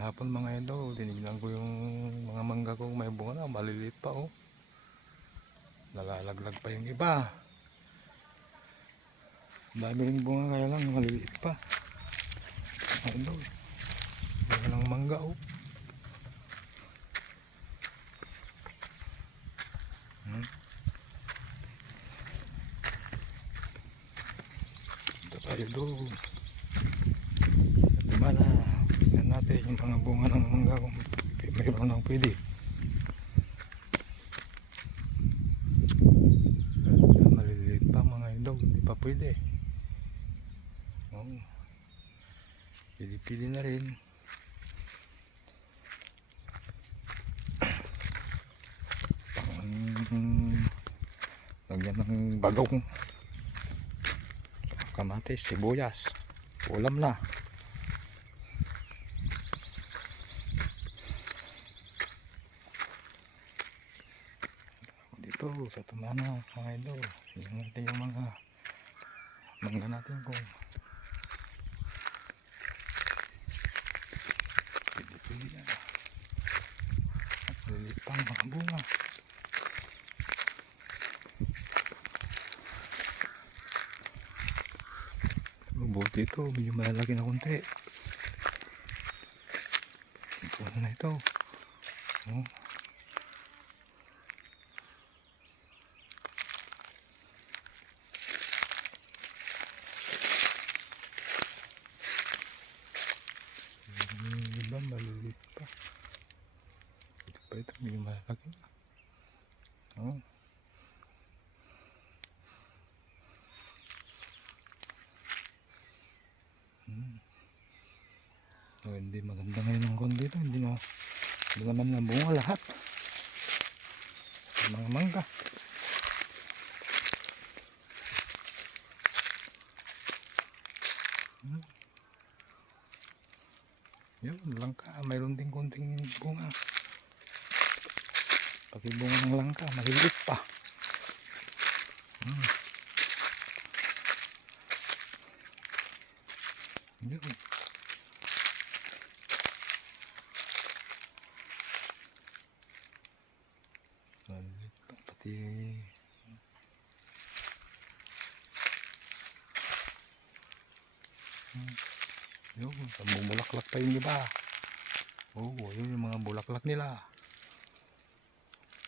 Hapon mga idol, tinignan ko yung mga mangga ko may bunga na, maliliit pa oh. Nalalaglag pa yung iba. Dami rin bunga kaya lang maliliit pa. Mga idol, bunga ng mangga oh. Ito tayo doon. Dimana, tingnan natin yung mga bunga ng mangga kung mayroon nang pwede. Maliliit pa mga idol, hindi pa pwede. Oh. Pili-pili na rin. Lagyan ng bagong kamatis, sibuyas, ulam na. Dito sa tumana mga idol, tingnan natin yung mga mangga natin kung pili-pili na. Maliliit pang mga bunga. Buti ito, medyo malalaki na konti. Ito na ito. Oh. Diba maliliit pa. Ito pa ito, medyo malalaki na. Oh. Oh, hindi maganda ngayon ang kon dito, hindi naman na bunga lahat mga mangga. Yun, langka, mayroon din konting bunga. Pati bunga ng langka, maliliit pa. Yun. Pati yun, bumulaklak pa yung iba. Oo, yun yung mga bulaklak nila.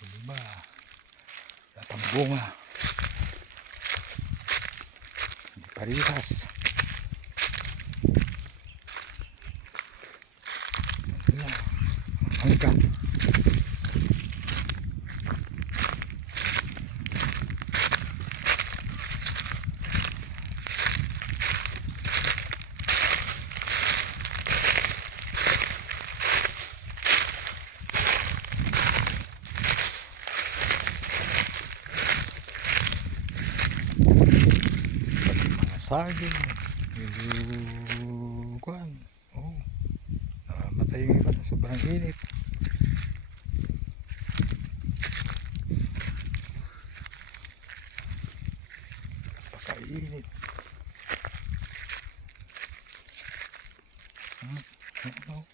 Yung iba datang bunga, hindi parihas. Yan, hanggang saging, yung kuwan, oh, namatay yung iba sa sobrang init. Pakainit. Ano?